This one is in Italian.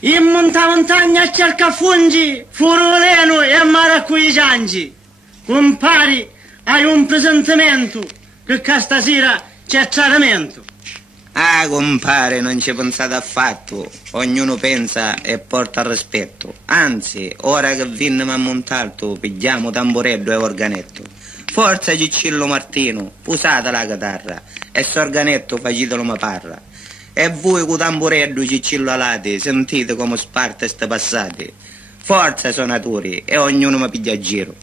In montagna a cerca fungi, furuleno e maracui giangi. Compari, hai un presentamento che stasera c'è trattamento. Ah, compare, non ci pensate affatto. Ognuno pensa e porta rispetto. Anzi, ora che vinno a montalto, pigliamo tambureddo e organetto. Forza Cicillo Martino, usate la chitarra e s'organetto facitelo ma parra. E voi con tambureddo Cicillo alati, sentite come sparte ste passate. Forza suonatori e ognuno mi piglia a giro.